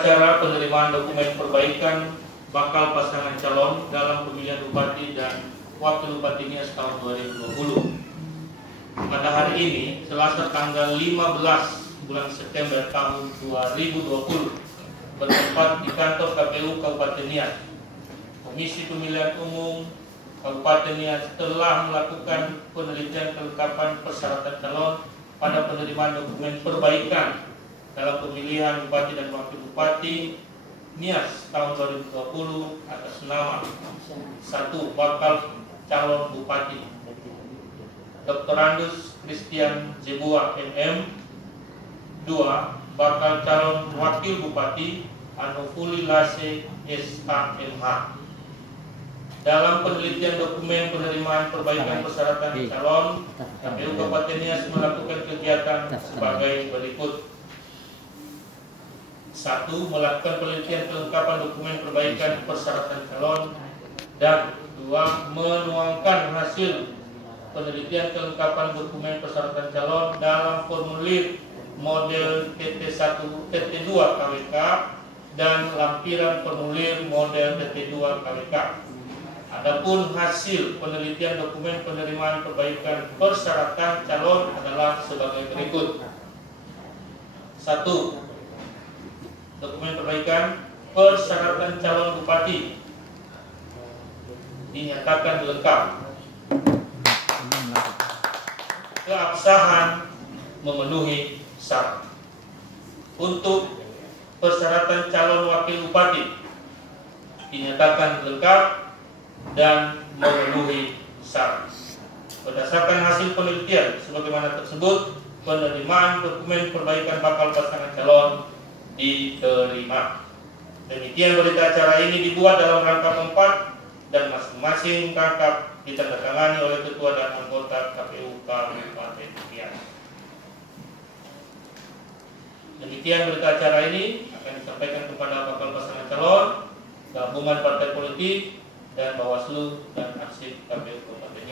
Acara penerimaan dokumen perbaikan bakal pasangan calon dalam pemilihan Bupati dan Wakil Bupati Nias tahun 2020. Pada hari ini, Selasa tanggal 15 bulan September tahun 2020, bertempat di kantor KPU Kabupaten Nias, Komisi Pemilihan Umum Kabupaten Nias telah melakukan penelitian kelengkapan persyaratan calon pada penerimaan dokumen perbaikan dalam pemilihan Bupati dan Wakil Bupati Nias tahun 2020 atas nama 1. Bakal calon Bupati Dr. Andus Christian Jebua MM. 2. Bakal calon Wakil Bupati Anufuli Lase SKMH. Dalam penelitian dokumen penerimaan perbaikan persyaratan calon, KPU Kabupaten Nias melakukan kegiatan sebagai berikut. 1. Melakukan penelitian kelengkapan dokumen perbaikan persyaratan calon, dan 2. Menuangkan hasil penelitian kelengkapan dokumen persyaratan calon dalam formulir model TT1 TT2 KWK dan lampiran formulir model TT2 KWK. Adapun hasil penelitian dokumen penerimaan perbaikan persyaratan calon adalah sebagai berikut. 1. Dokumen perbaikan persyaratan calon bupati dinyatakan lengkap. Keabsahan memenuhi syarat. Untuk persyaratan calon wakil bupati dinyatakan lengkap dan memenuhi syarat. Berdasarkan hasil penelitian sebagaimana tersebut, penerimaan dokumen perbaikan bakal pasangan calon diterima. Demikian berita acara ini dibuat dalam rangka 4 dan masing-masing rangkap ditandatangani oleh ketua dan anggota KPU Kabupaten Nias. Demikian berita acara ini akan disampaikan kepada bakal pasangan calon, gabungan partai politik, dan Bawaslu dan Arsip KPU Kabupaten Nias.